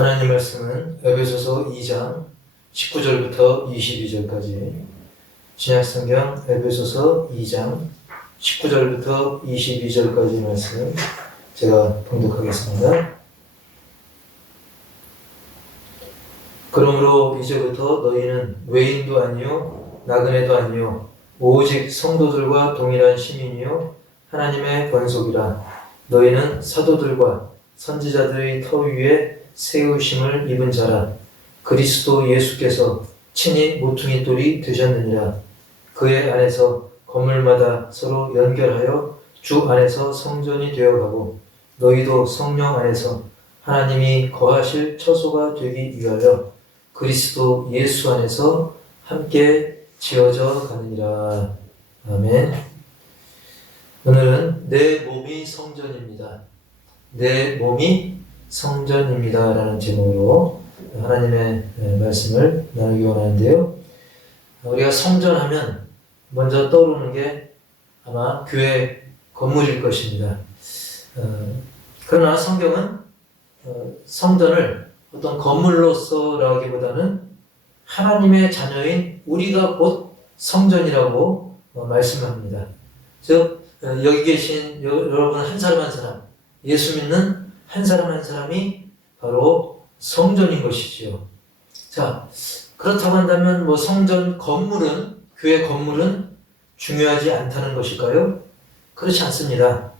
하나님 말씀은 에베소서 2장 19절부터 22절까지, 신약성경 에베소서 2장 19절부터 22절까지 말씀 제가 봉독하겠습니다. 그러므로 이제부터 너희는 외인도 아니요 나그네도 아니요 오직 성도들과 동일한 시민이요 하나님의 권속이라. 너희는 사도들과 선지자들의 터 위에 세우심을 입은 자라. 그리스도 예수께서 친히 모퉁이 돌이 되셨느니라. 그의 안에서 건물마다 서로 연결하여 주 안에서 성전이 되어가고, 너희도 성령 안에서 하나님이 거하실 처소가 되기 위하여 그리스도 예수 안에서 함께 지어져 가느니라. 아멘. 오늘은 내 몸이 성전입니다. 내 몸이 성전입니다 라는 제목으로 하나님의 말씀을 나누기 원하는데요. 우리가 성전하면 먼저 떠오르는 게 아마 교회 건물일 것입니다. 그러나 성경은 성전을 어떤 건물로서라기보다는 하나님의 자녀인 우리가 곧 성전이라고 말씀합니다. 즉 여기 계신 여러분 한 사람 한 사람, 예수 믿는 한 사람 한 사람이 바로 성전인 것이지요. 자, 그렇다고 한다면 성전 건물은, 교회 건물은 중요하지 않다는 것일까요? 그렇지 않습니다.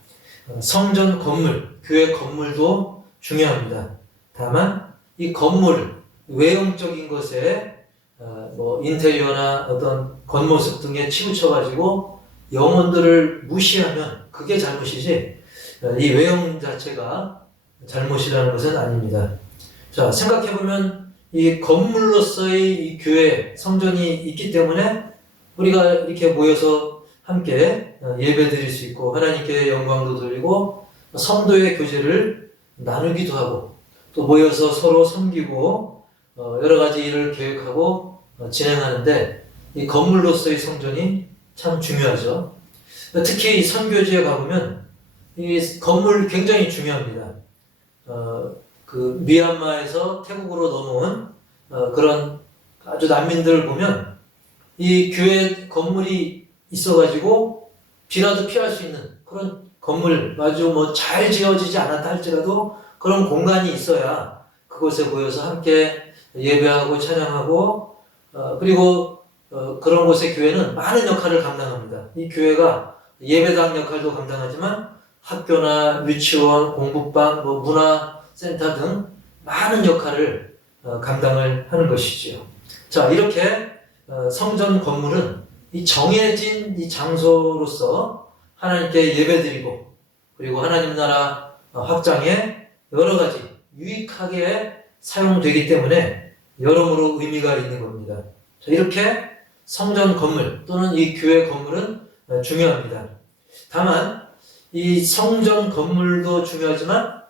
성전 건물, 교회 건물도 중요합니다. 다만 이 건물, 외형적인 것에 인테리어나 어떤 겉모습 등에 치우쳐가지고 영혼들을 무시하면 그게 잘못이지, 이 외형 자체가 잘못이라는 것은 아닙니다. 자, 생각해보면 이 건물로서의 이 교회, 성전이 있기 때문에 우리가 이렇게 모여서 함께 예배 드릴 수 있고, 하나님께 영광도 돌리고, 성도의 교제를 나누기도 하고, 또 모여서 서로 섬기고, 여러 가지 일을 계획하고 진행하는데, 이 건물로서의 성전이 참 중요하죠. 특히 이 선교지에 가보면 이 건물 굉장히 중요합니다. 그 미얀마에서 태국으로 넘어온 그런 아주 난민들을 보면 이 교회 건물이 있어가지고 비라도 피할 수 있는 그런 건물, 아주 잘 지어지지 않았다 할지라도 그런 공간이 있어야 그곳에 모여서 함께 예배하고 찬양하고, 그리고 그런 곳의 교회는 많은 역할을 감당합니다. 이 교회가 예배당 역할도 감당하지만 학교나 유치원, 공부방, 문화센터 등 많은 역할을 감당을 하는 것이지요. 자, 이렇게 성전 건물은 이 정해진 이 장소로서 하나님께 예배드리고, 그리고 하나님 나라 확장에 여러 가지 유익하게 사용되기 때문에 여러모로 의미가 있는 겁니다. 자, 이렇게 성전 건물 또는 이 교회 건물은 중요합니다. 다만 이 성전 건물도 중요하지만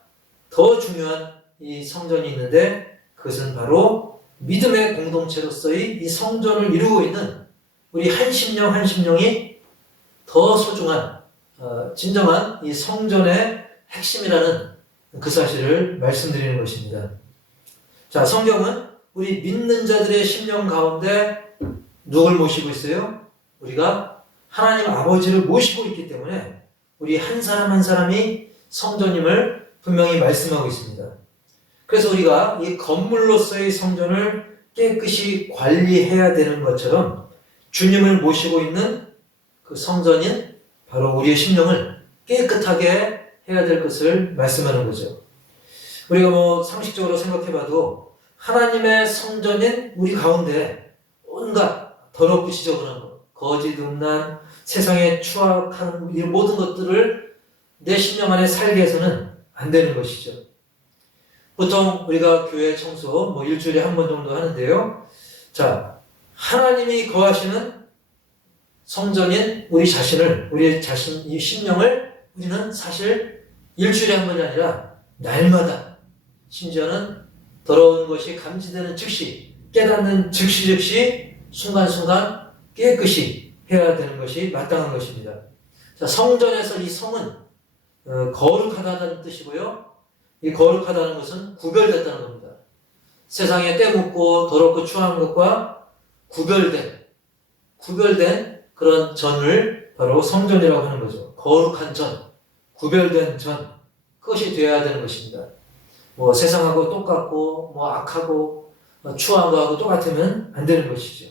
더 중요한 이 성전이 있는데, 그것은 바로 믿음의 공동체로서의 이 성전을 이루고 있는 우리 한 심령 한 심령이 더 소중한 진정한 이 성전의 핵심이라는 그 사실을 말씀드리는 것입니다. 자, 성경은 우리 믿는 자들의 심령 가운데 누굴 모시고 있어요? 우리가 하나님 아버지를 모시고 있기 때문에 우리 한 사람 한 사람이 성전임을 분명히 말씀하고 있습니다. 그래서 우리가 이 건물로서의 성전을 깨끗이 관리해야 되는 것처럼 주님을 모시고 있는 그 성전인 바로 우리의 심령을 깨끗하게 해야 될 것을 말씀하는 거죠. 우리가 상식적으로 생각해봐도 하나님의 성전인 우리 가운데 온갖 더럽고 지저분한 것, 거짓, 음란, 세상의 추악한 이 모든 것들을 내 심령 안에 살게 해서는 안 되는 것이죠. 보통 우리가 교회 청소 일주일에 한 번 정도 하는데요. 자, 하나님이 거하시는 성전인 우리 자신을, 우리 자신, 이 심령을 우리는 사실 일주일에 한 번이 아니라 날마다, 심지어는 더러운 것이 감지되는 즉시, 깨닫는 즉시 순간순간 깨끗이 해야 되는 것이 마땅한 것입니다. 자, 성전에서 이 성은 거룩하다는 뜻이고요. 이 거룩하다는 것은 구별됐다는 겁니다. 세상에 때묻고 더럽고 추한 것과 구별된 그런 전을 바로 성전이라고 하는 거죠. 거룩한 전, 구별된 전, 그것이 되어야 되는 것입니다. 뭐 세상하고 똑같고 뭐 악하고 추한 거하고 똑같으면 안 되는 것이죠.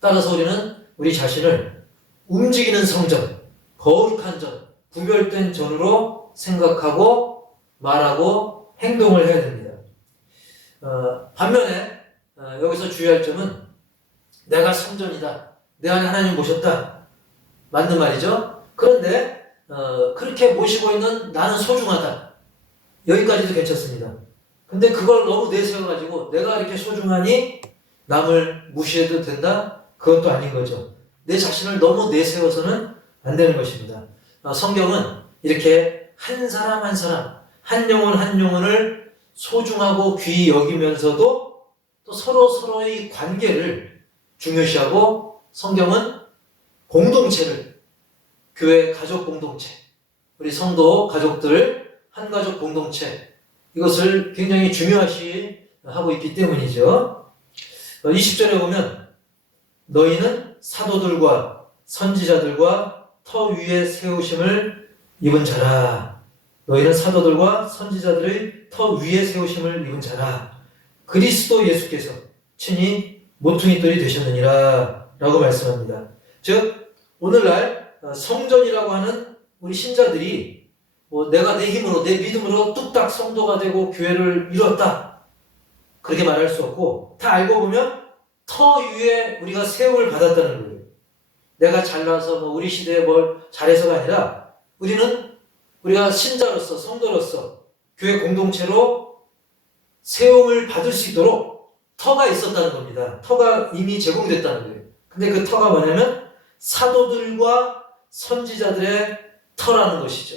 따라서 우리는 우리 자신을 움직이는 성전, 거룩한 전, 구별된 전으로 생각하고 말하고 행동을 해야 됩니다. 반면에 여기서 주의할 점은 내가 성전이다. 내 안에 하나님 모셨다. 맞는 말이죠. 그런데 그렇게 모시고 있는 나는 소중하다. 여기까지도 괜찮습니다. 근데 그걸 너무 내세워가지고 내가 이렇게 소중하니 남을 무시해도 된다? 그것도 아닌 거죠. 내 자신을 너무 내세워서는 안 되는 것입니다. 성경은 이렇게 한 사람 한 사람, 한 영혼 한 영혼을 소중하고 귀히 여기면서도 또 서로의 관계를 중요시하고 성경은 공동체를, 교회 가족 공동체, 우리 성도 가족들 한 가족 공동체, 이것을 굉장히 중요시 하고 있기 때문이죠. 20절에 보면 너희는 사도들과 선지자들과 터 위에 세우심을 입은 자라. 너희는 사도들과 선지자들의 터 위에 세우심을 입은 자라. 그리스도 예수께서 친히 모퉁이돌이 되셨느니라 라고 말씀합니다. 즉 오늘날 성전이라고 하는 우리 신자들이 내가 내 힘으로 내 믿음으로 뚝딱 성도가 되고 교회를 이뤘다 그렇게 말할 수 없고, 다 알고 보면 터 위에 우리가 세움을 받았다는 거예요. 내가 잘나서 우리 시대에 뭘 잘해서가 아니라 우리가 신자로서 성도로서 교회 공동체로 세움을 받을 수 있도록 터가 있었다는 겁니다. 터가 이미 제공됐다는 거예요. 근데 그 터가 뭐냐면 사도들과 선지자들의 터라는 것이죠.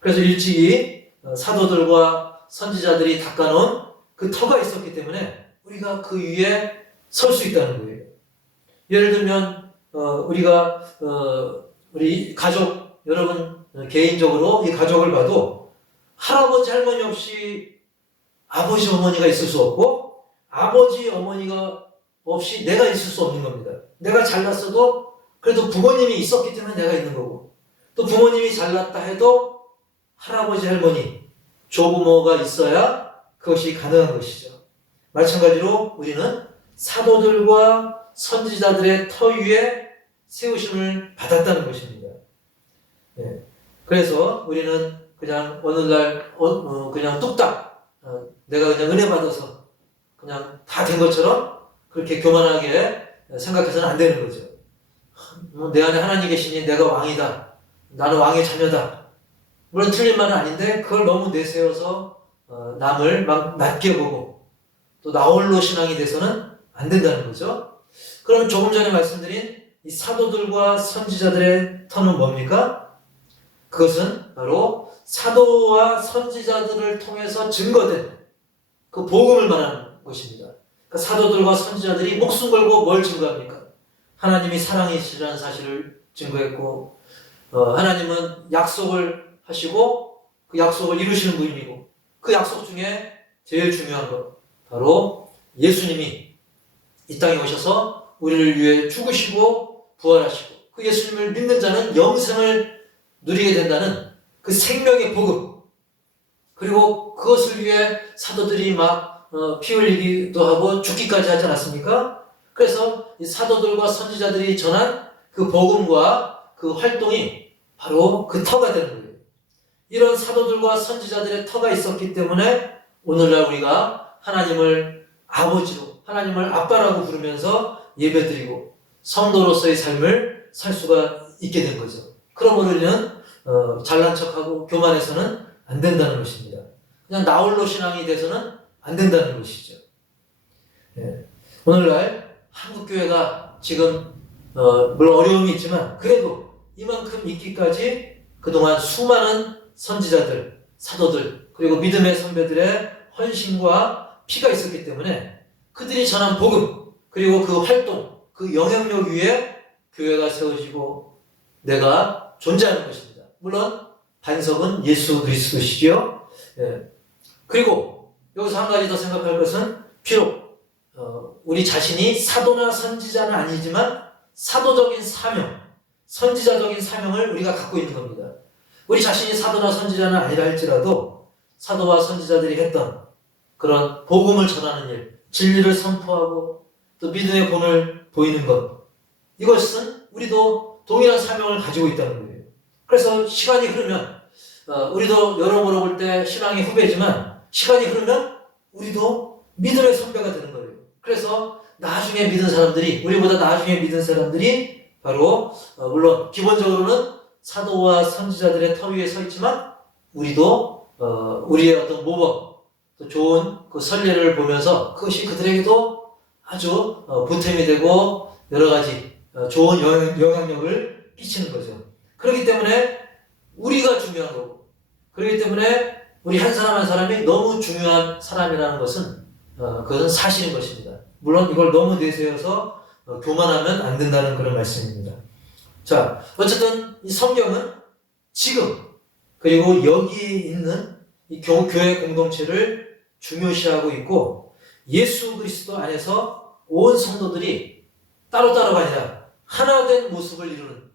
그래서 일찍이 사도들과 선지자들이 닦아놓은 그 터가 있었기 때문에 우리가 그 위에 설 수 있다는 거예요. 예를 들면 우리 가족, 여러분 개인적으로 이 가족을 봐도 할아버지 할머니 없이 아버지 어머니가 있을 수 없고, 아버지 어머니가 없이 내가 있을 수 없는 겁니다. 내가 잘났어도 그래도 부모님이 있었기 때문에 내가 있는 거고, 또 부모님이 잘났다 해도 할아버지 할머니, 조부모가 있어야 그것이 가능한 것이죠. 마찬가지로 우리는 사도들과 선지자들의 터 위에 세우심을 받았다는 것입니다. 네. 그래서 우리는 그냥 어느 날 그냥 뚝딱 내가 그냥 은혜 받아서 그냥 다 된 것처럼 그렇게 교만하게 생각해서는 안 되는 거죠. 내 안에 하나님 계시니 내가 왕이다. 나는 왕의 자녀다. 물론 틀린 말은 아닌데 그걸 너무 내세워서 남을 막 낮게 보고 또 나홀로 신앙이 돼서는 안 된다는 거죠. 그럼 조금 전에 말씀드린 이 사도들과 선지자들의 터는 뭡니까? 그것은 바로 사도와 선지자들을 통해서 증거된 그 복음을 말하는 것입니다. 그러니까 사도들과 선지자들이 목숨 걸고 뭘 증거합니까? 하나님이 사랑이시라는 사실을 증거했고, 하나님은 약속을 하시고 그 약속을 이루시는 분이고, 그 약속 중에 제일 중요한 것 바로 예수님이 이 땅에 오셔서 우리를 위해 죽으시고 부활하시고 그 예수님을 믿는 자는 영생을 누리게 된다는 그 생명의 복음, 그리고 그것을 위해 사도들이 막 피 흘리기도 하고 죽기까지 하지 않았습니까? 그래서 이 사도들과 선지자들이 전한 그 복음과 그 활동이 바로 그 터가 되는 거예요. 이런 사도들과 선지자들의 터가 있었기 때문에 오늘날 우리가 하나님을 아버지로, 하나님을 아빠라고 부르면서 예배드리고 성도로서의 삶을 살 수가 있게 된 거죠. 그러므로 우리는 잘난 척하고 교만해서는 안 된다는 것입니다. 그냥 나홀로 신앙이 돼서는 안 된다는 것이죠. 예. 오늘날 한국교회가 지금 물론 어려움이 있지만 그래도 이만큼 있기까지 그동안 수많은 선지자들, 사도들, 그리고 믿음의 선배들의 헌신과 피가 있었기 때문에 그들이 전한 복음, 그리고 그 활동, 그 영향력 위에 교회가 세워지고 내가 존재하는 것입니다. 물론 반석은 예수 그리스도시죠. 예. 그리고 여기서 한 가지 더 생각할 것은 비록 우리 자신이 사도나 선지자는 아니지만 사도적인 사명, 선지자적인 사명을 우리가 갖고 있는 겁니다. 우리 자신이 사도나 선지자는 아니라 할지라도 사도와 선지자들이 했던 그런 복음을 전하는 일, 진리를 선포하고 또 믿음의 본을 보이는 것, 이것은 우리도 동일한 사명을 가지고 있다는 거예요. 그래서 시간이 흐르면 우리도 여러모로 볼 때 신앙의 후배지만 시간이 흐르면 우리도 믿음의 선배가 되는 거예요. 그래서 나중에 믿은 사람들이, 우리보다 나중에 믿은 사람들이 바로 물론 기본적으로는 사도와 선지자들의 터 위에 서 있지만 우리도 우리의 어떤 모범, 또 좋은 그 선례를 보면서 그것이 그들에게도 아주 보탬이 되고 여러 가지 좋은 영향력을 끼치는 거죠. 그렇기 때문에 우리가 중요한 거고, 그렇기 때문에 우리 한 사람 한 사람이 너무 중요한 사람이라는 것은 그것은 사실인 것입니다. 물론 이걸 너무 내세워서 교만하면 안 된다는 그런 말씀입니다. 자, 어쨌든 이 성경은 지금 그리고 여기에 있는 이 교회 공동체를 중요시하고 있고 예수 그리스도 안에서 온 성도들이 따로따로가 아니라 하나된 모습을 이루는,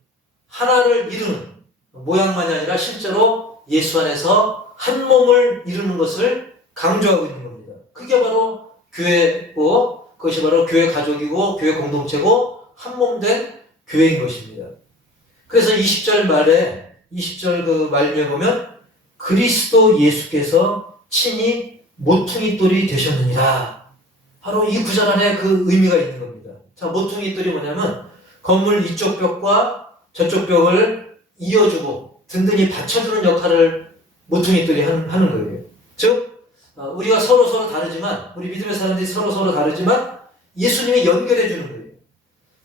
하나를 이루는 모양만이 아니라 실제로 예수 안에서 한 몸을 이루는 것을 강조하고 있는 겁니다. 그게 바로 교회고 그것이 바로 교회 가족이고 교회 공동체고 한 몸 된 교회인 것입니다. 그래서 20절 그 말씀에 보면 그리스도 예수께서 친히 모퉁이돌이 되셨느니라. 바로 이 구절 안에 그 의미가 있는 겁니다. 자, 모퉁이돌이 뭐냐면 건물 이쪽 벽과 저쪽 벽을 이어주고 든든히 받쳐주는 역할을 모퉁이돌이 하는 거예요. 즉 우리가 서로 다르지만, 우리 믿음의 사람들이 서로 다르지만 예수님이 연결해 주는 거예요.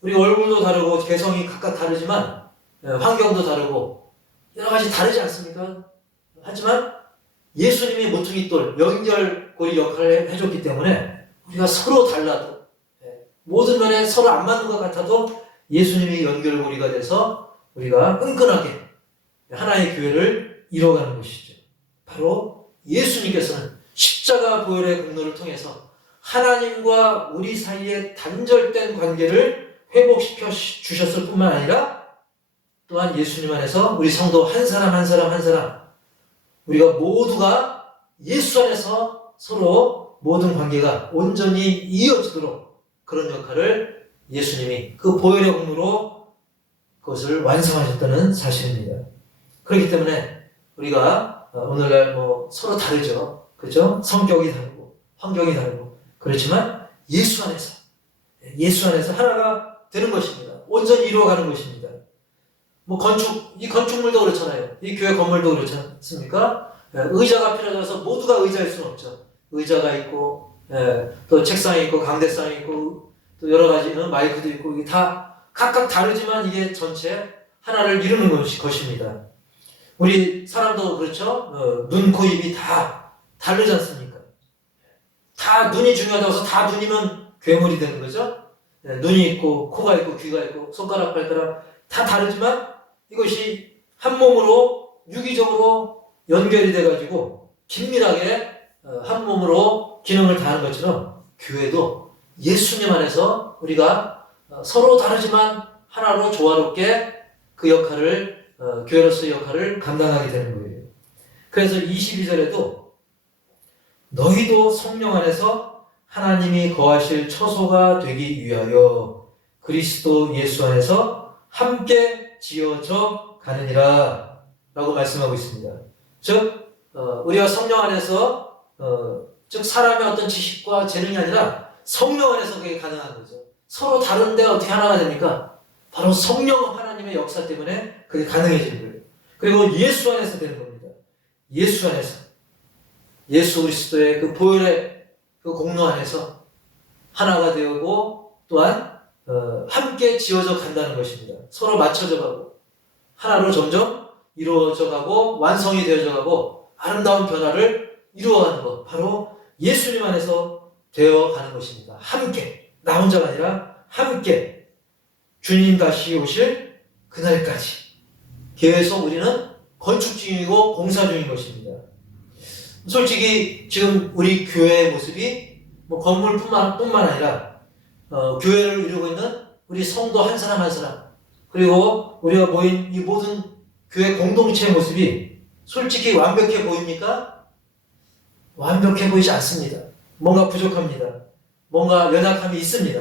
우리 얼굴도 다르고 개성이 각각 다르지만 환경도 다르고 여러 가지 다르지 않습니까? 하지만 예수님이 모퉁이돌, 연결고리 역할을 해줬기 때문에 우리가 서로 달라도 모든 면에 서로 안 맞는 것 같아도 예수님이 연결고리가 돼서 우리가 끈끈하게 하나의 교회를 이뤄가는 것이죠. 바로 예수님께서는 십자가 보혈의 공로를 통해서 하나님과 우리 사이의 단절된 관계를 회복시켜 주셨을 뿐만 아니라 또한 예수님 안에서 우리 성도 한 사람 우리가 모두가 예수 안에서 서로 모든 관계가 온전히 이어지도록 그런 역할을 예수님이 그 보혈의 공로로 그것을 완성하셨다는 사실입니다. 그렇기 때문에 우리가 오늘날 서로 다르죠. 그렇죠? 성격이 다르고 환경이 다르고 그렇지만 예수 안에서 하나가 되는 것입니다. 온전히 이루어가는 것입니다. 이 건축물도 그렇잖아요. 이 교회 건물도 그렇지 않습니까? 의자가 필요해서 모두가 의자일 수는 없죠. 의자가 있고, 또 책상이 있고, 강대상이 있고, 또 여러 가지 마이크도 있고, 이게 다 각각 다르지만 이게 전체 하나를 이루는 것입니다. 우리 사람도 그렇죠? 눈, 코, 입이 다 다르지 않습니까? 다 눈이 중요하다고 해서 다 눈이면 괴물이 되는 거죠? 눈이 있고, 코가 있고, 귀가 있고, 손가락, 발가락 다 다르지만 이것이 한 몸으로 유기적으로 연결이 돼가지고 긴밀하게 한 몸으로 기능을 다하는 것처럼 교회도 예수님 안에서 우리가 서로 다르지만 하나로 조화롭게 그 역할을 교회로서의 역할을 감당하게 되는 거예요. 그래서 22절에도 너희도 성령 안에서 하나님이 거하실 처소가 되기 위하여 그리스도 예수 안에서 함께 지어져 가느니라 라고 말씀하고 있습니다. 즉 우리가 성령 안에서 즉 사람의 어떤 지식과 재능이 아니라 성령 안에서 그게 가능한 거죠. 서로 다른데 어떻게 하나가 됩니까? 바로 성령 하나님의 역사 때문에 그게 가능해지는 거예요. 그리고 예수 안에서 되는 겁니다. 예수 안에서 예수 그리스도의 그 보혈의 그 공로 안에서 하나가 되고 또한 함께 지어져 간다는 것입니다. 서로 맞춰져 가고 하나로 점점 이루어져 가고 완성이 되어져 가고 아름다운 변화를 이루어가는 것, 바로 예수님 안에서 되어가는 것입니다. 함께, 나 혼자가 아니라 함께 주님 다시 오실 그날까지 계속 우리는 건축 중이고 공사 중인 것입니다. 솔직히 지금 우리 교회의 모습이 뭐 건물뿐만 아니라 교회를 이루고 있는 우리 성도 한 사람 한 사람, 그리고 우리가 모인 이 모든 교회 공동체의 모습이 솔직히 완벽해 보입니까? 완벽해 보이지 않습니다. 뭔가 부족합니다. 뭔가 연약함이 있습니다.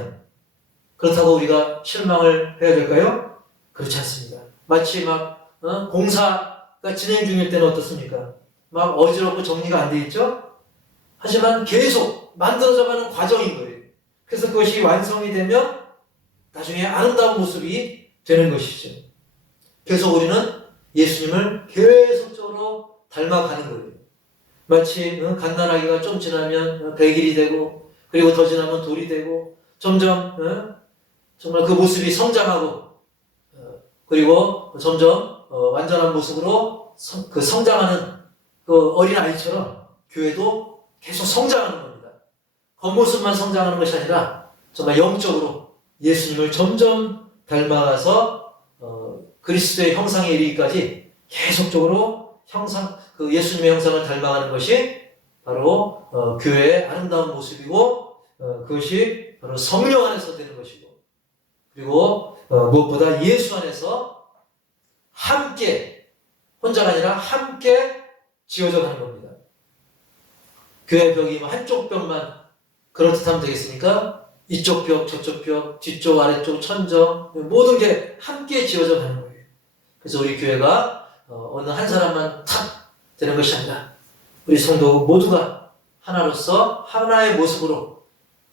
그렇다고 우리가 실망을 해야 될까요? 그렇지 않습니다. 마치 공사가 진행 중일 때는 어떻습니까? 막 어지럽고 정리가 안 돼 있죠? 하지만 계속 만들어져가는 과정인 거예요. 그래서 그것이 완성이 되면 나중에 아름다운 모습이 되는 것이죠. 그래서 우리는 예수님을 계속적으로 닮아가는 거예요. 마치 갓난아기가 좀 지나면 100일이 되고, 그리고 더 지나면 돌이 되고, 점점 정말 그 모습이 성장하고, 그리고 점점 완전한 모습으로 성장하는 그 어린아이처럼 교회도 계속 성장하는 겁니다. 겉모습만 성장하는 것이 아니라 정말 영적으로 예수님을 점점 닮아가서 그리스도의 형상에 이르기까지 계속적으로 예수님의 형상을 닮아가는 것이 바로 교회의 아름다운 모습이고, 그것이 바로 성령 안에서 되는 것이고, 그리고 무엇보다 예수 안에서 함께, 혼자가 아니라 함께 지어져 가는 겁니다. 교회 벽이 한쪽 벽만 그럴듯하면 되겠습니까? 이쪽 벽, 저쪽 벽, 뒤쪽, 아래쪽, 천정, 모든 게 함께 지어져 가는 거예요. 그래서 우리 교회가 어느 한 사람만 탁 되는 것이 아니라 우리 성도 모두가 하나로서 하나의 모습으로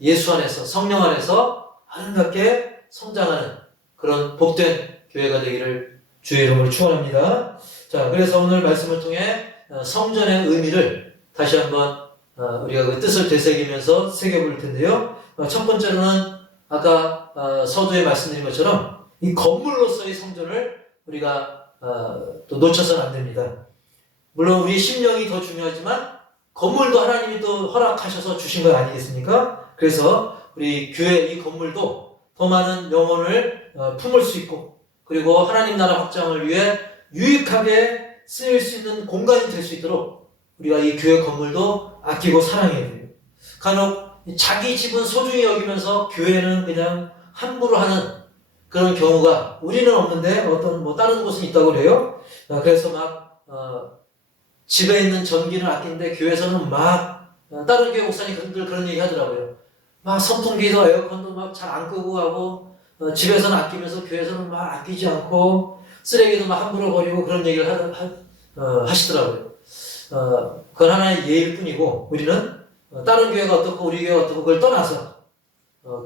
예수 안에서, 성령 안에서 아름답게 성장하는 그런 복된 교회가 되기를 주의 이름으로 축원합니다. 자, 그래서 오늘 말씀을 통해 성전의 의미를 다시 한번 우리가 그 뜻을 되새기면서 새겨볼 텐데요. 첫 번째로는 아까 서두에 말씀드린 것처럼 이 건물로서의 성전을 우리가 또 놓쳐서는 안 됩니다. 물론 우리 심령이 더 중요하지만 건물도 하나님이 또 허락하셔서 주신 것 아니겠습니까? 그래서 우리 교회 이 건물도 더 많은 영혼을 품을 수 있고, 그리고 하나님 나라 확장을 위해 유익하게 쓰일 수 있는 공간이 될 수 있도록 우리가 이 교회 건물도 아끼고 사랑해야 돼요. 간혹 자기 집은 소중히 여기면서 교회는 그냥 함부로 하는 그런 경우가 우리는 없는데 다른 곳은 있다고 그래요. 그래서 집에 있는 전기를 아끼는데 교회에서는 다른 교회 목사님들 그런 얘기 하더라고요. 선풍기도 에어컨도 잘 안 끄고 하고, 집에서는 아끼면서 교회에서는 아끼지 않고, 쓰레기도 함부로 버리고 그런 얘기를 하시더라고요. 그건 하나의 예일 뿐이고, 우리는 다른 교회가 어떻고 우리 교회가 어떻고 그걸 떠나서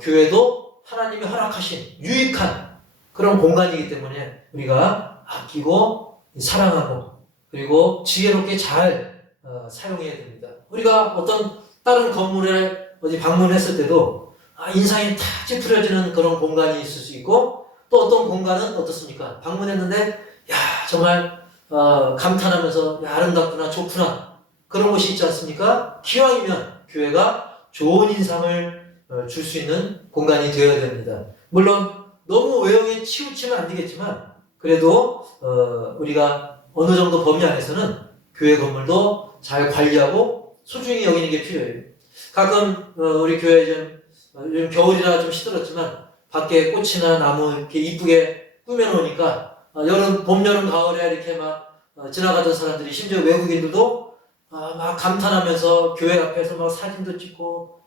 교회도 하나님이 허락하신 유익한 그런 공간이기 때문에 우리가 아끼고 사랑하고 그리고 지혜롭게 잘 사용해야 됩니다. 우리가 어떤 다른 건물에 어디 방문했을 때도 인상이 탁 찌푸려지는 그런 공간이 있을 수 있고, 또 어떤 공간은 어떻습니까? 방문했는데 정말 감탄하면서 아름답구나, 좋구나, 그런 곳이 있지 않습니까? 기왕이면 교회가 좋은 인상을 줄 수 있는 공간이 되어야 됩니다. 물론 너무 외형에 치우치면 안 되겠지만, 그래도 우리가 어느 정도 범위 안에서는 교회 건물도 잘 관리하고 소중히 여기는 게 필요해요. 가끔 우리 교회 요즘 겨울이라 좀 시들었지만 밖에 꽃이나 나무 이렇게 이쁘게 꾸며놓으니까 봄, 여름, 가을에 이렇게 지나가던 사람들이, 심지어 외국인들도 감탄하면서 교회 앞에서 사진도 찍고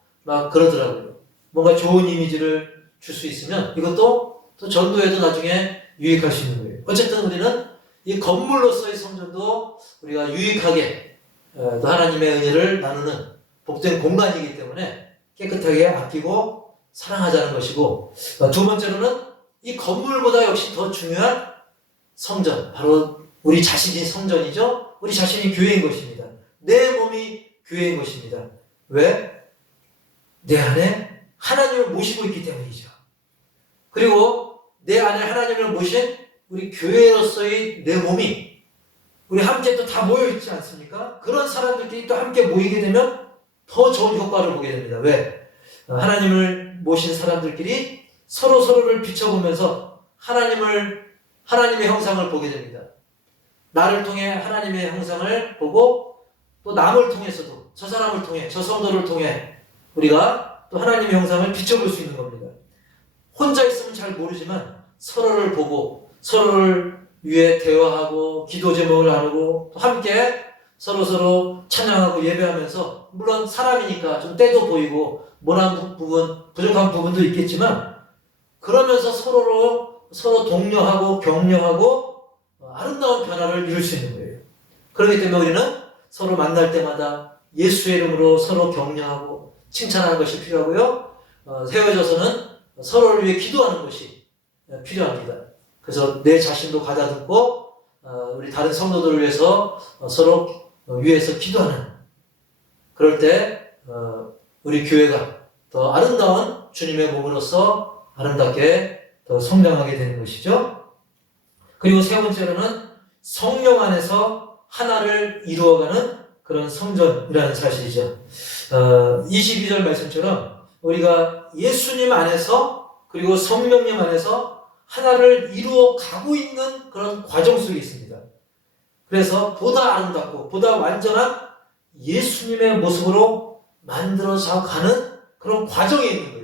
그러더라고요. 뭔가 좋은 이미지를 줄 수 있으면 이것도 또 전도에도 나중에 유익할 수 있는 거예요. 어쨌든 우리는 이 건물로서의 성전도 우리가 유익하게 또 하나님의 은혜를 나누는 복된 공간이기 때문에 깨끗하게 아끼고 사랑하자는 것이고, 두 번째로는 이 건물보다 역시 더 중요한 성전, 바로 우리 자신이 성전이죠. 우리 자신이 교회인 것입니다. 내 몸이 교회인 것입니다. 왜? 내 안에 하나님을 모시고 있기 때문이죠. 그리고 내 안에 하나님을 모신 우리 교회로서의 내 몸이 우리 함께 또 다 모여있지 않습니까? 그런 사람들끼리 또 함께 모이게 되면 더 좋은 효과를 보게 됩니다. 왜? 하나님을 모신 사람들끼리 서로를 비춰보면서 하나님의 형상을 보게 됩니다. 나를 통해 하나님의 형상을 보고, 또 남을 통해서도 저 사람을 통해, 저 성도를 통해 우리가 또 하나님의 형상을 비춰볼 수 있는 겁니다. 혼자 있으면 잘 모르지만 서로를 보고 서로를 위해 대화하고 기도 제목을 나누고 또 함께 서로 찬양하고 예배하면서, 물론 사람이니까 좀 때도 보이고 모난 부분, 부족한 부분도 있겠지만, 그러면서 서로 독려하고 격려하고 아름다운 변화를 이룰 수 있는 거예요. 그렇기 때문에 우리는 서로 만날 때마다 예수의 이름으로 서로 격려하고 칭찬하는 것이 필요하고요. 헤어져서는 서로를 위해 기도하는 것이 필요합니다. 그래서 내 자신도 가다듬고 우리 다른 성도들을 위해서 서로 위해서 기도하는, 그럴 때 우리 교회가 더 아름다운 주님의 몸으로서 아름답게 더 성장하게 되는 것이죠. 그리고 세 번째로는 성령 안에서 하나를 이루어가는 그런 성전이라는 사실이죠. 22절 말씀처럼 우리가 예수님 안에서 그리고 성령님 안에서 하나를 이루어 가고 있는 그런 과정 속에 있습니다. 그래서 보다 아름답고 보다 완전한 예수님의 모습으로 만들어져 가는 그런 과정에 있는 거예요.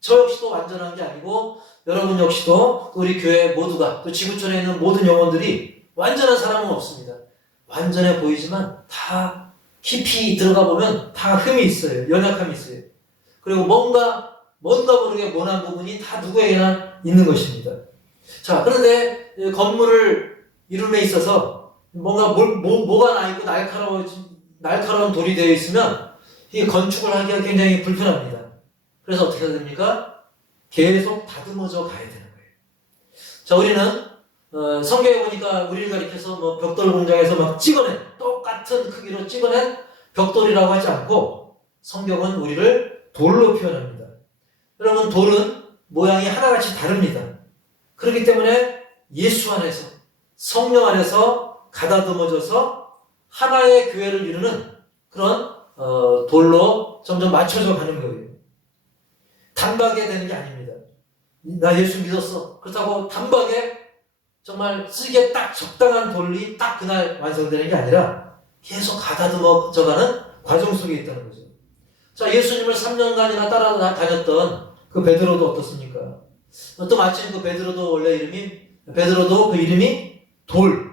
저 역시도 완전한 게 아니고 여러분 역시도 우리 교회 모두가 또 지구촌에 있는 모든 영혼들이 완전한 사람은 없습니다. 완전해 보이지만 다 깊이 들어가 보면 다 흠이 있어요. 연약함이 있어요. 그리고 뭔가 모르게 모난 부분이 다 누구에게나 있는 것입니다. 자, 그런데 건물을 이룸에 있어서 뭔가 뭐가 나 있고 날카로운 돌이 되어 있으면 이 건축을 하기가 굉장히 불편합니다. 그래서 어떻게 해야 됩니까? 계속 다듬어져 가야 되는 거예요. 자, 우리는 성경에 보니까 우리를 가리켜서 벽돌 공장에서 막 찍어낸, 똑같은 크기로 찍어낸 벽돌이라고 하지 않고 성경은 우리를 돌로 표현합니다. 여러분, 돌은 모양이 하나같이 다릅니다. 그렇기 때문에 예수 안에서, 성령 안에서 가다듬어져서 하나의 교회를 이루는 그런 돌로 점점 맞춰져 가는 거예요. 단박에 되는 게 아닙니다. 나 예수 믿었어. 그렇다고 단박에 정말 쓰기에 딱 적당한 돌이 딱 그날 완성되는 게 아니라 계속 가다듬어져 가는 과정 속에 있다는 거죠. 자, 예수님을 3년간이나 따라다녔던 그 베드로도 어떻습니까? 또 마침 그 베드로도 그 이름이 돌,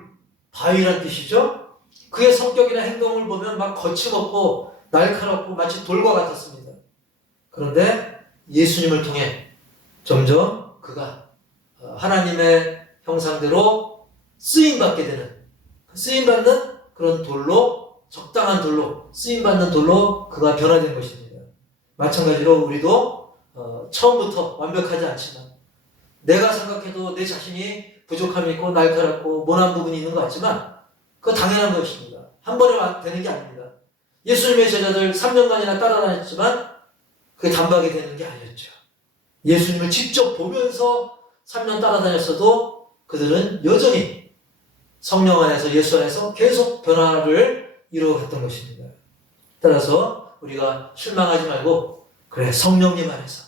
바위란 뜻이죠? 그의 성격이나 행동을 보면 막 거침없고 날카롭고 마치 돌과 같았습니다. 그런데 예수님을 통해 점점 그가 하나님의 형상대로 쓰임받게 되는, 쓰임받는 그런 돌로, 적당한 돌로, 쓰임받는 돌로 그가 변화된 것입니다. 마찬가지로 우리도 처음부터 완벽하지 않지만, 내가 생각해도 내 자신이 부족함이 있고 날카롭고 모난 부분이 있는 것 같지만 그거 당연한 것입니다. 한 번에 되는 게 아닙니다. 예수님의 제자들 3년간이나 따라다녔지만 그게 단박에 되는 게 아니었죠. 예수님을 직접 보면서 3년 따라다녔어도 그들은 여전히 성령 안에서, 예수 안에서 계속 변화를 이루어갔던 것입니다. 따라서 우리가 실망하지 말고, 그래, 성령님 안에서,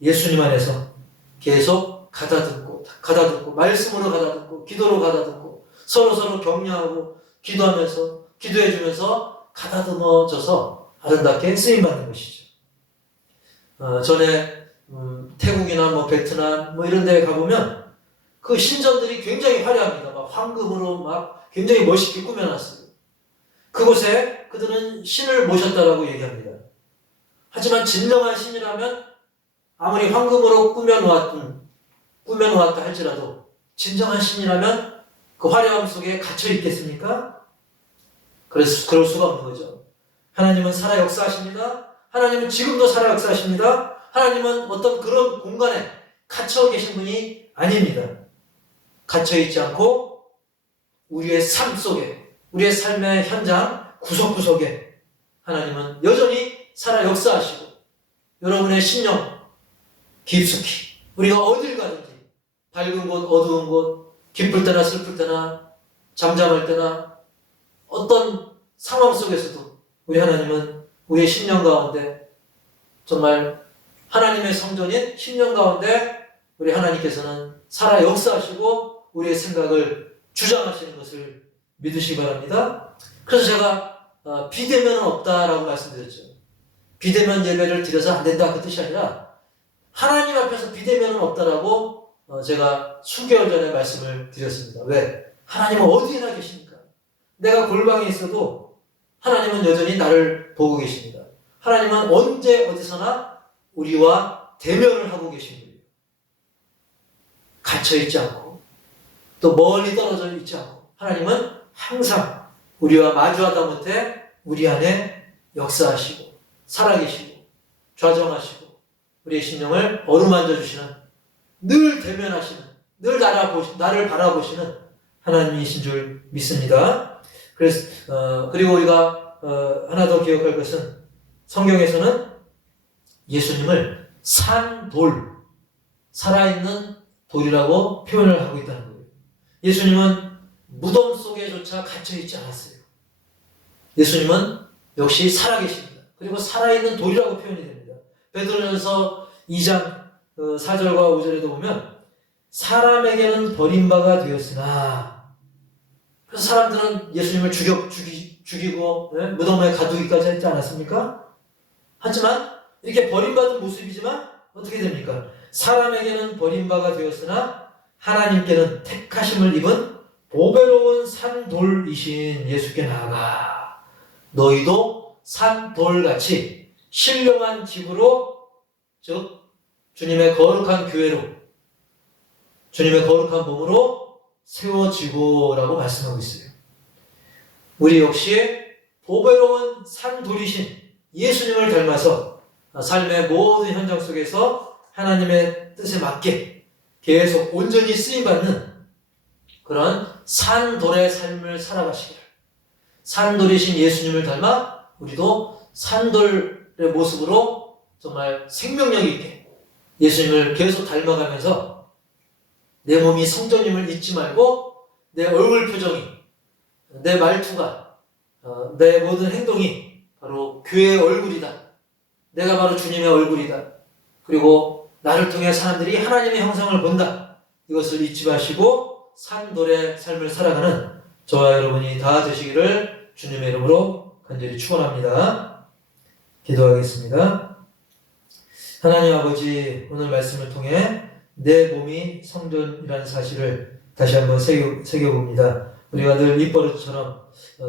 예수님 안에서 계속 가다듬고 말씀으로 가다듬고 기도로 가다듬고 서로 격려하고 기도하면서, 기도해주면서 가다듬어져서 아름답게 쓰임받는 것이죠. 전에 태국이나 베트남 이런 데 가보면 그 신전들이 굉장히 화려합니다. 막 황금으로 막 굉장히 멋있게 꾸며놨어요. 그곳에 그들은 신을 모셨다라고 얘기합니다. 하지만 진정한 신이라면 아무리 황금으로 꾸며놓았다 할지라도 진정한 신이라면 그 화려함 속에 갇혀 있겠습니까? 그럴 수가 없는 거죠. 하나님은 살아 역사하십니다. 하나님은 지금도 살아 역사하십니다. 하나님은 어떤 그런 공간에 갇혀 계신 분이 아닙니다. 갇혀 있지 않고 우리의 삶 속에, 우리의 삶의 현장 구석구석에 하나님은 여전히 살아 역사하시고, 여러분의 심령 깊숙이, 우리가 어딜 가든지 밝은 곳, 어두운 곳, 기쁠 때나 슬플 때나 잠잠할 때나 어떤 상황 속에서도 우리 하나님은 우리의 심령 가운데, 정말 하나님의 성전인 심령 가운데 우리 하나님께서는 살아 역사하시고 우리의 생각을 주장하시는 것을 믿으시기 바랍니다. 그래서 제가 비대면은 없다라고 말씀드렸죠. 비대면 예배를 드려서 안 된다 그 뜻이 아니라 하나님 앞에서 비대면은 없다라고 제가 수개월 전에 말씀을 드렸습니다. 왜? 하나님은 어디에나 계십니까? 내가 골방에 있어도 하나님은 여전히 나를 보고 계십니다. 하나님은 언제 어디서나 우리와 대면을 하고 계신 분이에요. 갇혀있지 않고 또 멀리 떨어져 있지 않고 하나님은 항상 우리와 마주하다 못해 우리 안에 역사하시고 살아계시고 좌정하시고 우리의 심령을 어루만져 주시는 늘 대면하시는 늘 나를 바라보시는 하나님이신 줄 믿습니다. 그리고 우리가 하나 더 기억할 것은 성경에서는 예수님을 산 돌, 살아있는 돌이라고 표현을 하고 있다는 거예요. 예수님은 무덤 속에조차 갇혀있지 않았어요. 예수님은 역시 살아계십니다. 그리고 살아있는 돌이라고 표현이 됩니다. 베드로전서 2장 4절과 5절에도 보면 사람에게는 버림바가 되었으나, 그래서 사람들은 예수님을 죽이고 무덤에 가두기까지 했지 않았습니까? 하지만 이렇게 버림받은 모습이지만 어떻게 됩니까? 사람에게는 버림바가 되었으나 하나님께는 택하심을 입은 보배로운 산돌이신 예수께 나아가 너희도 산돌같이 신령한 집으로, 즉 주님의 거룩한 교회로, 주님의 거룩한 몸으로 세워지고라고 말씀하고 있어요. 우리 역시 보배로운 산돌이신 예수님을 닮아서 삶의 모든 현장 속에서 하나님의 뜻에 맞게 계속 온전히 쓰임받는 그런 산돌의 삶을 살아가시기를, 산돌이신 예수님을 닮아 우리도 산돌의 모습으로 정말 생명력 있게 예수님을 계속 닮아가면서 내 몸이 성전임을 잊지 말고 내 얼굴 표정이, 내 말투가, 내 모든 행동이 바로 교회의 얼굴이다. 내가 바로 주님의 얼굴이다. 그리고 나를 통해 사람들이 하나님의 형상을 본다. 이것을 잊지 마시고 산돌의 삶을 살아가는 저와 여러분이 다 되시기를 주님의 이름으로 간절히 축원합니다. 기도하겠습니다. 하나님 아버지, 오늘 말씀을 통해 내 몸이 성전이라는 사실을 다시 한번 새겨봅니다. 우리가 늘 입버릇처럼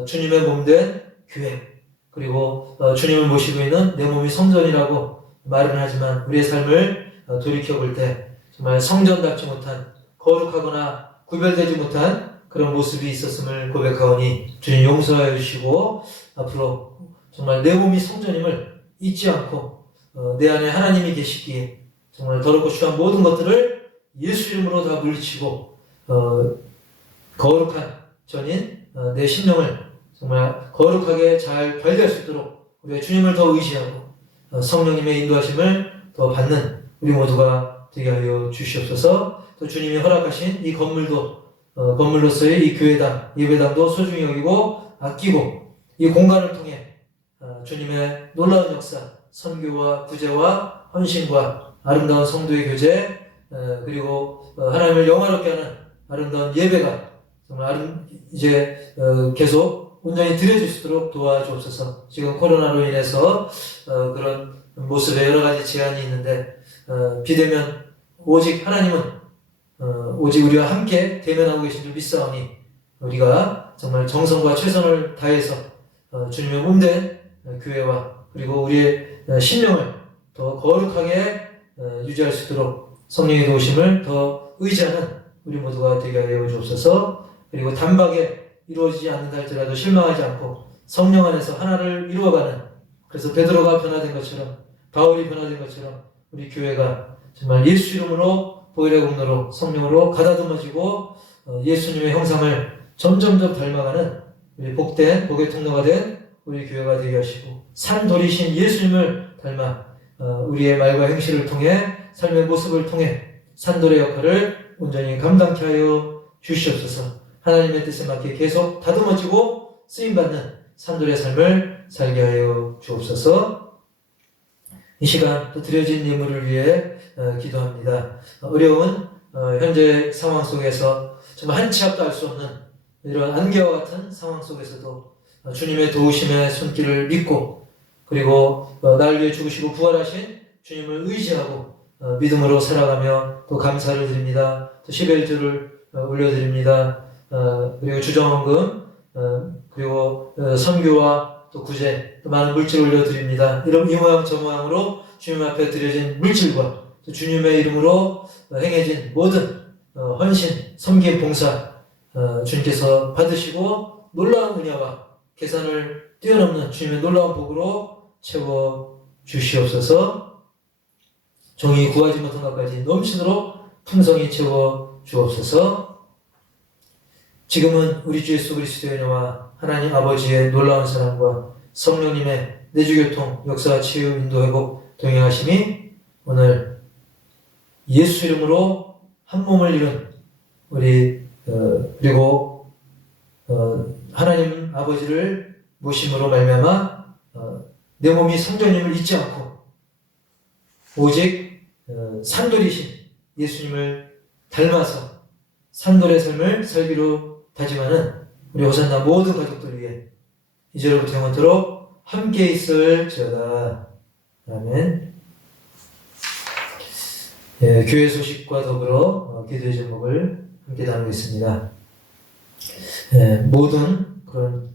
주님의 몸된 교회, 그리고 주님을 모시고 있는 내 몸이 성전이라고 말은 하지만 우리의 삶을 돌이켜볼 때 정말 성전답지 못한, 거룩하거나 구별되지 못한 그런 모습이 있었음을 고백하오니 주님 용서하여 주시고 앞으로 정말 내 몸이 성전임을 잊지 않고 내 안에 하나님이 계시기에 정말 더럽고 추한 모든 것들을 예수 이름으로 다 물리치고 거룩한 전인 내 심령을 정말 거룩하게 잘 관리할 수 있도록 우리가 주님을 더 의지하고 성령님의 인도하심을 더 받는 우리 모두가 되게 하여 주시옵소서. 또 주님이 허락하신 이 건물로서의 이 교회당, 예배당도 소중히 여기고 아끼고 이 공간을 통해 주님의 놀라운 역사, 선교와 구제와 헌신과 아름다운 성도의 교제, 그리고 하나님을 영화롭게 하는 아름다운 예배가 정말 이제 계속 온전히 드려질 수 있도록 도와주옵소서. 지금 코로나로 인해서 그런 모습에 여러 가지 제한이 있는데 비대면 오직 하나님은 오직 우리와 함께 대면하고 계신 줄 믿사오니 우리가 정말 정성과 최선을 다해서 주님의 몸된 교회와 그리고 우리의 심령을 더 거룩하게 유지할 수 있도록 성령의 도우심을 더 의지하는 우리 모두가 되게 하여 주옵소서. 그리고 단박에 이루어지지 않는다 할지라도 실망하지 않고 성령 안에서 하나를 이루어가는, 그래서 베드로가 변화된 것처럼, 바울이 변화된 것처럼 우리 교회가 정말 예수 이름으로 보혈의 공로로 성령으로 가다듬어지고 예수님의 형상을 점점점 닮아가는 우리 복된 복의 통로가 된 우리 교회가 되게 하시고 산돌이신 예수님을 닮아 우리의 말과 행실을 통해 삶의 모습을 통해 산돌의 역할을 온전히 감당케 하여 주시옵소서. 하나님의 뜻에 맞게 계속 다듬어지고 쓰임받는 산돌의 삶을 살게 하여 주옵소서. 이 시간 또 드려진 예물을 위해 기도합니다. 어려운 현재 상황 속에서 정말 한 치 앞도 알 수 없는 이런 안개와 같은 상황 속에서도 주님의 도우심의 손길을 믿고 그리고 나를 위해 죽으시고 부활하신 주님을 의지하고 믿음으로 살아가며 또 감사를 드립니다. 또 11조를 올려드립니다. 그리고 주정원금 그리고 선교와 또 구제 또 많은 물질을 올려드립니다. 이런 이 모양 저 모양으로 주님 앞에 드려진 물질과 또 주님의 이름으로 행해진 모든 헌신, 섬김, 봉사 주님께서 받으시고 놀라운 은혜와 계산을 뛰어넘는 주님의 놀라운 복으로 채워 주시옵소서. 종이 구하지 못한 것까지 넘치도록 풍성히 채워 주옵소서. 지금은 우리 주 예수 그리스도의 은혜와 하나님 아버지의 놀라운 사랑과 성령님의 내주교통, 역사, 치유, 인도, 회복, 동행하심이 오늘 예수 이름으로 한 몸을 이룬 우리 그리고 하나님 아버지를 모심으로 말미암아 내 몸이 성전임을 잊지 않고 오직 산돌이신 예수님을 닮아서 산돌의 삶을 살기로 다짐하는 우리 호산나 모든 가족들 위해 이제로부터 영원토록 함께 있을지어다. 아멘. 교회 소식과 더불어 기도의 제목을 함께 나누겠습니다. 모든 그런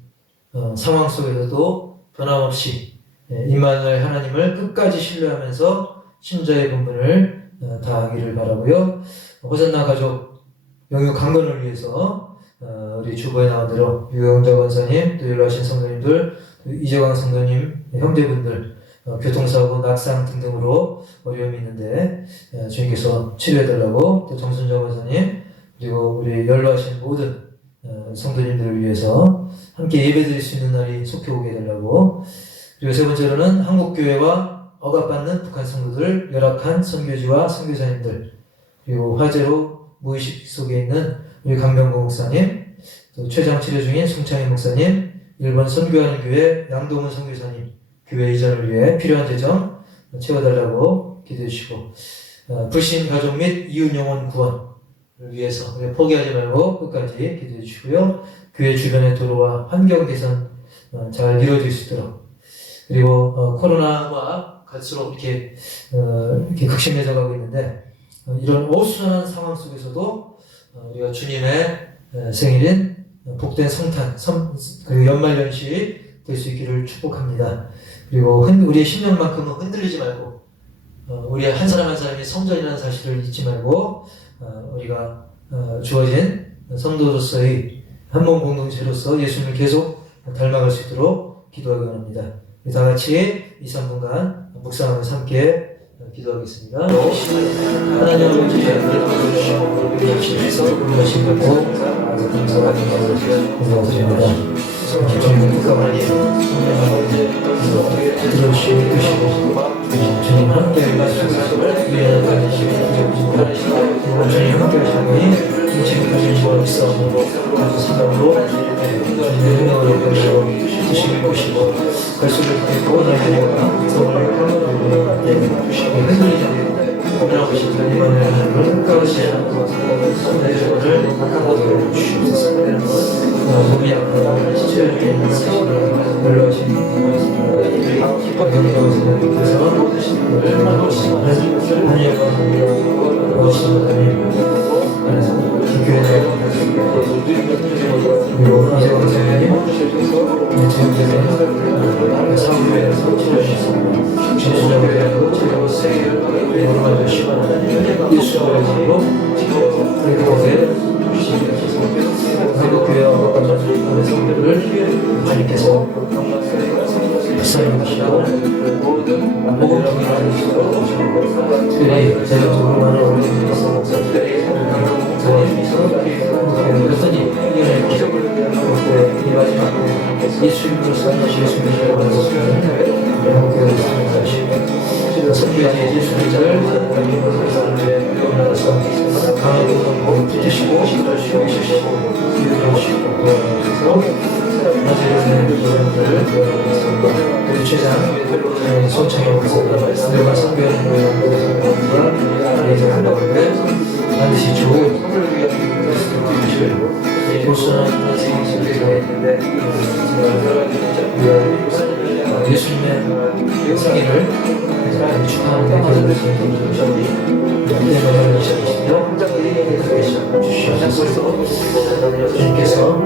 상황 속에서도 변함없이 임마누엘 하나님을 끝까지 신뢰하면서 신자의 본분을 다하기를 바라고요. 호산나 가족 영육 강건을 위해서 우리 주보에 나온 대로 유영자 권사님, 또 연로하신 성도님들, 이재광 성도님, 형제분들 교통사고, 낙상 등등으로 어려움이 있는데 주님께서 치료해달라고, 또 정순정 권사님, 그리고 우리 연로하신 모든 성도님들을 위해서 함께 예배드릴 수 있는 날이 속히 오게 해달라고, 그리고 세 번째로는 한국교회와 억압받는 북한 성도들, 열악한 선교지와 선교사님들, 그리고 화재로 무의식 속에 있는 우리 강병구 목사님, 또 췌장 치료 중인 송창희 목사님, 일본 선교하는 교회 양동훈 선교사님, 교회 이전을 위해 필요한 재정 채워달라고 기도해 주시고, 불신 가족 및 이웃 영혼 구원을 위해서 포기하지 말고 끝까지 기도해 주시고요. 교회 주변의 도로와 환경 개선 잘 이루어질 수 있도록, 그리고 코로나와 갈수록 이렇게 극심해져 가고 있는데 이런 어수선한 상황 속에서도 우리가 주님의 생일인 복된 성탄 그리고 연말연시 될 수 있기를 축복합니다. 그리고 우리의 심령만큼은 흔들리지 말고 우리의 한 사람 한 사람이 성전이라는 사실을 잊지 말고 우리가 주어진 성도로서의 한 몸 공동체로서 예수님을 계속 닮아갈 수 있도록 기도하기 원합니다. 다 같이 2, 3분간 묵상하면서 함께 기도하겠습니다. 하나님 아버지, 우리 주께서 우리하신 것고 감사드립니다. 주님 끝까지 들어주시고 이끄시고 주님 함께 하시고 위안을 받으시고 주님 함께 하시고 지금까지 주와 싸움으로 생각으로 주님의 능력으로 변하고 주시길 보시고 갈수록 있고 나에게 성을 흘러주시고 흔들리지 않고 변화하신 이만의 하나님을 끝까지 하고 내 주를 바꿔보도록 주시옵소서. 몸이 아프다 치료해주게 있는 사실을 연락하신 영광스님께서 한일과 오신 하나님 안에서 교회에 그리고 이재광 선생님 지금까지 사무회에서 치료하셨습니다. 진수자에 대한 치료 여러분 주시고 예수를 가지고 그리고 한국교회와 관련된 성도들을 주님께서 사용하시고 복음 통일하는 특별히 제도적으로 많은 어려움이 있어 목사들이 도와주셔서 그랬더니 이번에 기적을 이 마지막 예수님으로 사랑하시 예수님을 만났습니다. 한국교회를 사랑하시고 선교지 예수님을 만나서 강하고 붙으시고 주시고 유도하시고 그래서 나중에 그리고 최장 소창의 목사님과 선교하는 모양과 예정한다고 하는데 반드시 좋은 보수는 선생님께서 했는데 예수님의 생일을 축하하는 데 주님께서